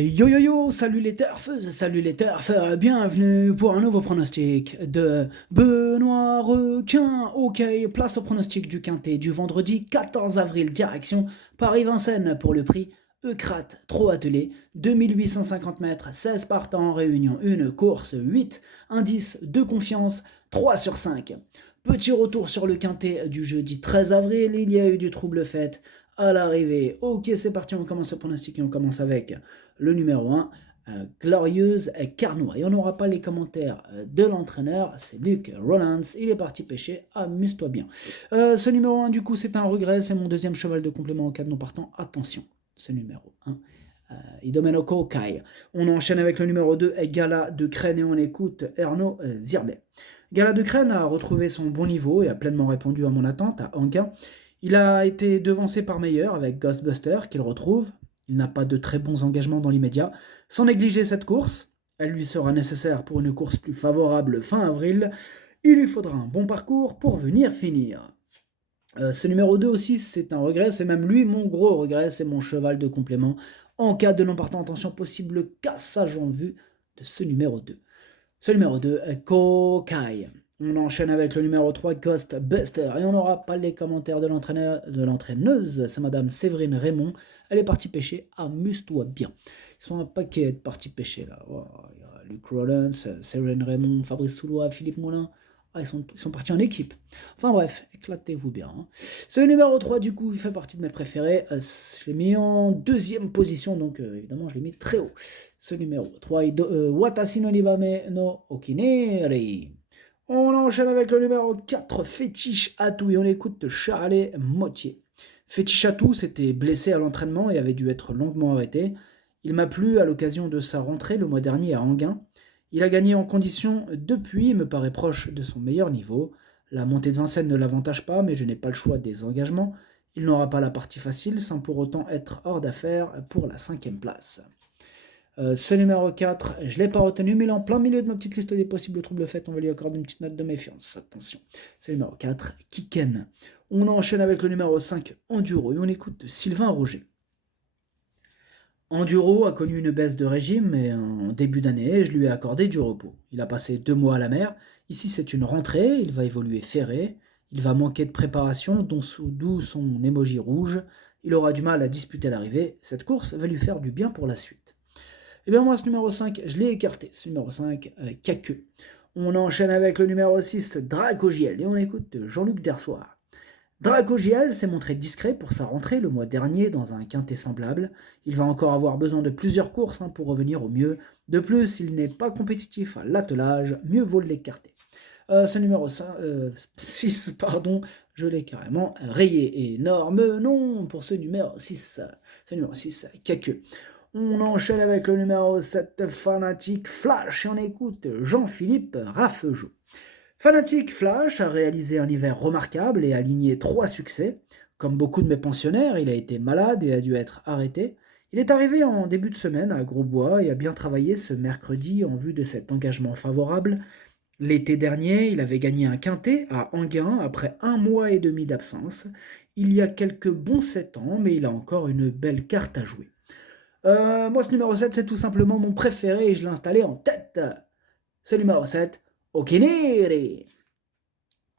Yo yo yo, salut les turfeuses, salut les turfs, bienvenue pour un nouveau pronostic de Benoît Requin. Ok, place au pronostic du Quintet du vendredi 14 avril, direction Paris-Vincennes pour le prix Eucrat Trop Attelé, 2850 mètres, 16 partants en réunion, une course 8, indice de confiance 3 sur 5. Petit retour sur le Quintet du jeudi 13 avril, il y a eu du trouble fait à l'arrivée. Ok, c'est parti, on commence le pronostic et on commence avec le numéro 1, Glorieuse Carnois. Et on n'aura pas les commentaires de l'entraîneur, c'est Luc Rollins, il est parti pêcher, amuse-toi bien. Ce numéro 1, du coup, c'est un regret, c'est mon deuxième cheval de complément en cas de non partant. Attention, ce numéro 1. Idomeno Kai. On enchaîne avec le numéro 2, Gala de Crène, et on écoute Erno Zirbet. Gala de Crène a retrouvé son bon niveau et a pleinement répondu à mon attente à Anguin. Il a été devancé par Meyer avec Ghostbuster, qu'il retrouve. Il n'a pas de très bons engagements dans l'immédiat. Sans négliger cette course, elle lui sera nécessaire pour une course plus favorable fin avril. Il lui faudra un bon parcours pour venir finir. Ce numéro 2 aussi, c'est un regret, c'est même lui mon gros regret, c'est mon cheval de complément. En cas de non partant, attention, possible cassage en vue de ce numéro 2. Ce numéro 2, Kokai. On enchaîne avec le numéro 3, Ghostbuster. Et on n'aura pas les commentaires de l'entraîneuse, c'est Madame Séverine Raymond. Elle est partie pêcher, amuse-toi bien. Ils sont un paquet de parties pêcher là. Oh, il y a Luc Rollins, Séverine Raymond, Fabrice Soulois, Philippe Moulin. Ah, ils sont partis en équipe. Enfin bref, éclatez-vous bien. Hein. Ce numéro 3, du coup, fait partie de mes préférés. Je l'ai mis en deuxième position, donc évidemment, je l'ai mis très haut. Ce numéro 3, Watashi no Nibame no Okineri. On enchaîne avec le numéro 4, Fétiche Atou, et on écoute Charlet Mottier. Fétiche Atou s'était blessé à l'entraînement et avait dû être longuement arrêté. Il m'a plu à l'occasion de sa rentrée le mois dernier à Anguin. Il a gagné en condition depuis et me paraît proche de son meilleur niveau. La montée de Vincennes ne l'avantage pas, mais je n'ai pas le choix des engagements. Il n'aura pas la partie facile sans pour autant être hors d'affaire pour la 5e place. Ce numéro 4, je ne l'ai pas retenu, mais il est en plein milieu de ma petite liste des possibles troubles faits. On va lui accorder une petite note de méfiance. Attention. C'est le numéro 4, Kiken. On enchaîne avec le numéro 5, Enduro, et on écoute Sylvain Roger. Enduro a connu une baisse de régime, mais en début d'année, je lui ai accordé du repos. Il a passé 2 mois à la mer. Ici, c'est une rentrée, il va évoluer ferré. Il va manquer de préparation, d'où son émoji rouge. Il aura du mal à disputer l'arrivée. Cette course va lui faire du bien pour la suite. Et bien moi, ce numéro 5, je l'ai écarté. Ce numéro 5, Caqueux. On enchaîne avec le numéro 6, Dracogiel. Et on écoute Jean-Luc Dersoir. Dracogiel s'est montré discret pour sa rentrée le mois dernier dans un quintet semblable. Il va encore avoir besoin de plusieurs courses pour revenir au mieux. De plus, il n'est pas compétitif à l'attelage, mieux vaut l'écarter. Ce numéro 6, je l'ai carrément rayé. Énorme nom pour ce numéro 6. Ce numéro 6, Caqueux. On enchaîne avec le numéro 7, Fanatic Flash, et on écoute Jean-Philippe Raffegeau. Fanatic Flash a réalisé un hiver remarquable et a aligné 3 succès. Comme beaucoup de mes pensionnaires, il a été malade et a dû être arrêté. Il est arrivé en début de semaine à Grosbois et a bien travaillé ce mercredi en vue de cet engagement favorable. L'été dernier, il avait gagné un quintet à Anguin après 1 mois et demi d'absence. Il y a quelques bons 7 ans, mais il a encore une belle carte à jouer. Moi, ce numéro 7, c'est tout simplement mon préféré et je l'ai installé en tête. Ce numéro 7, Okineri.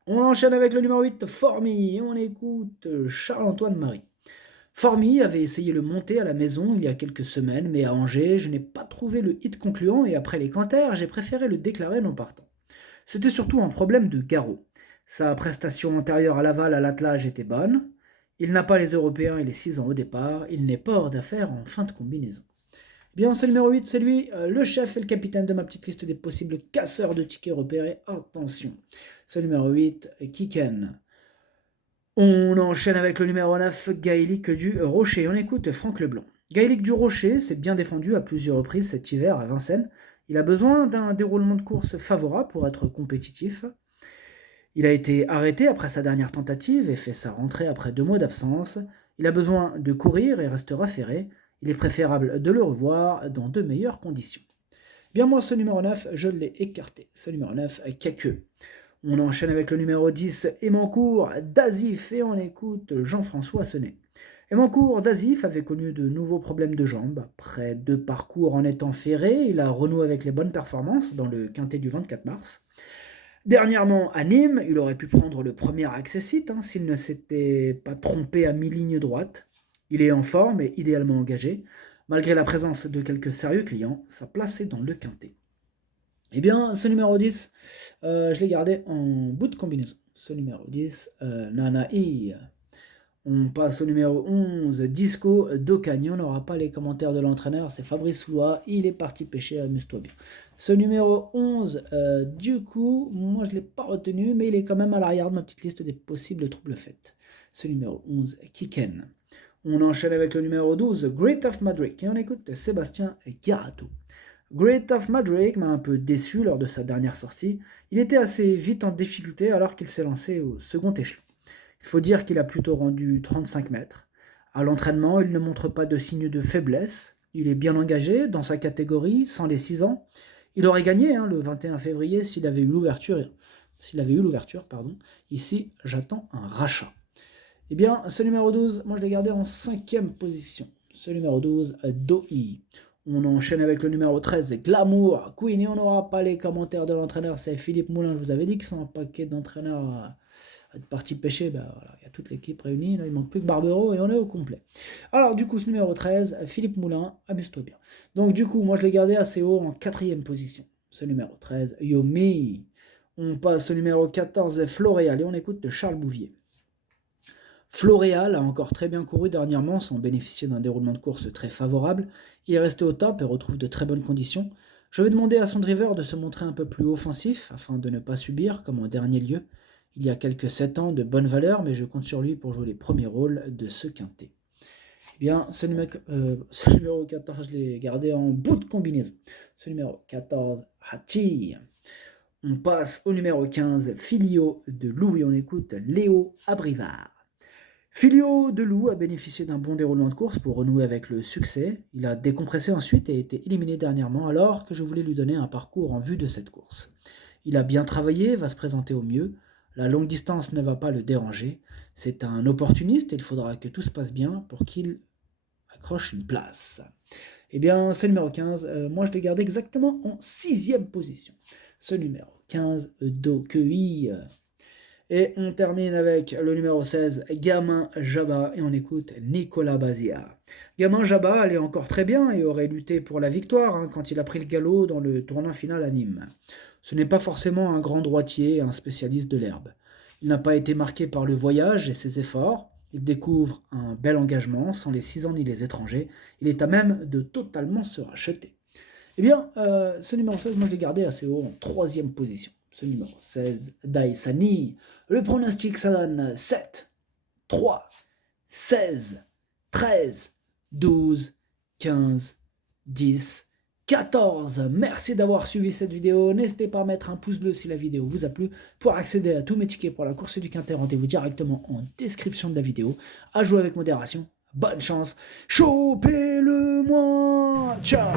On enchaîne avec le numéro 8, Formy, et on écoute Charles-Antoine Marie. Formy avait essayé le monter à la maison il y a quelques semaines, mais à Angers, je n'ai pas trouvé le hit concluant et après les canters, j'ai préféré le déclarer non partant. C'était surtout un problème de garrot. Sa prestation antérieure à Laval à l'attelage était bonne. Il n'a pas les Européens et les 6 ans au départ. Il n'est pas hors d'affaire en fin de combinaison. Bien, ce numéro 8, c'est lui, le chef et le capitaine de ma petite liste des possibles casseurs de tickets repérés. Attention, ce numéro 8, Kiken. On enchaîne avec le numéro 9, Gaélic du Rocher. On écoute Franck Leblanc. Gaélic du Rocher s'est bien défendu à plusieurs reprises cet hiver à Vincennes. Il a besoin d'un déroulement de course favorable pour être compétitif. Il a été arrêté après sa dernière tentative et fait sa rentrée après 2 mois d'absence. Il a besoin de courir et restera ferré. Il est préférable de le revoir dans de meilleures conditions. Bien moi, ce numéro 9, je l'ai écarté. Ce numéro 9, Caqueux. On enchaîne avec le numéro 10, Emancourt, d'Azif, et on écoute Jean-François Senet. Emancourt Dazif avait connu de nouveaux problèmes de jambes. Après 2 parcours en étant ferré, il a renoué avec les bonnes performances dans le quintet du 24 mars. Dernièrement, à Nîmes, il aurait pu prendre le premier accessite s'il ne s'était pas trompé à mi-ligne droite. Il est en forme et idéalement engagé. Malgré la présence de quelques sérieux clients, sa place est dans le quintet. Eh bien, ce numéro 10, je l'ai gardé en bout de combinaison. Ce numéro 10, Nanaï. On passe au numéro 11, Disco d'Ocagne. On n'aura pas les commentaires de l'entraîneur, c'est Fabrice Soulois. Il est parti pêcher, amuse-toi bien. Ce numéro 11, du coup, moi je ne l'ai pas retenu, mais il est quand même à l'arrière de ma petite liste des possibles troubles faits. Ce numéro 11, Kiken. On enchaîne avec le numéro 12, Great of Madrid. Et on écoute Sébastien Garato. Great of Madrid m'a un peu déçu lors de sa dernière sortie. Il était assez vite en difficulté alors qu'il s'est lancé au second échelon. Il faut dire qu'il a plutôt rendu 35 mètres. À l'entraînement, il ne montre pas de signe de faiblesse. Il est bien engagé dans sa catégorie, sans les 6 ans. Il aurait gagné le 21 février s'il avait eu l'ouverture. Ici, j'attends un rachat. Eh bien, ce numéro 12, moi je l'ai gardé en 5e position. Ce numéro 12, Doi. On enchaîne avec le numéro 13, Glamour Queen, et on n'aura pas les commentaires de l'entraîneur, c'est Philippe Moulin. Je vous avais dit qu'ils sont un paquet d'entraîneurs à être partis pêcher. Voilà, il y a toute l'équipe réunie, là, il manque plus que Barbero et on est au complet. Alors du coup, ce numéro 13, Philippe Moulin, amuse-toi bien. Donc du coup, moi je l'ai gardé assez haut en 4e position. Ce numéro 13, Yomi. On passe au numéro 14, Floréal, et on écoute de Charles Bouvier. Floréal a encore très bien couru dernièrement sans bénéficier d'un déroulement de course très favorable. Il est resté au top et retrouve de très bonnes conditions. Je vais demander à son driver de se montrer un peu plus offensif afin de ne pas subir comme en dernier lieu. Il y a quelques 7 ans de bonne valeur, mais je compte sur lui pour jouer les premiers rôles de ce quintet. Eh bien, ce numéro 14, je l'ai gardé en bout de combinaison. Ce numéro 14, Hachi. On passe au numéro 15, Filio de Loup, et on écoute Léo Abrivard. Filio de Loup a bénéficié d'un bon déroulement de course pour renouer avec le succès. Il a décompressé ensuite et été éliminé dernièrement alors que je voulais lui donner un parcours en vue de cette course. Il a bien travaillé, va se présenter au mieux. La longue distance ne va pas le déranger. C'est un opportuniste et il faudra que tout se passe bien pour qu'il accroche une place. Eh bien, ce numéro 15, moi je l'ai gardé exactement en 6e position. Ce numéro 15, Dokei. Et on termine avec le numéro 16, Gamin Jabba, et on écoute Nicolas Bazia. Gamin Jabba allait encore très bien et aurait lutté pour la victoire quand il a pris le galop dans le tournoi final à Nîmes. Ce n'est pas forcément un grand droitier et un spécialiste de l'herbe. Il n'a pas été marqué par le voyage et ses efforts. Il découvre un bel engagement sans les 6 ans ni les étrangers. Il est à même de totalement se racheter. Eh bien, ce numéro 16, moi je l'ai gardé assez haut en 3e position. Ce numéro 16, Daisani. Le pronostic, ça donne 7, 3, 16, 13, 12, 15, 10, 14. Merci d'avoir suivi cette vidéo. N'hésitez pas à mettre un pouce bleu si la vidéo vous a plu. Pour accéder à tous mes tickets pour la course du quintet, rendez-vous directement en description de la vidéo. À jouer avec modération. Bonne chance. Chopez-le-moi. Ciao.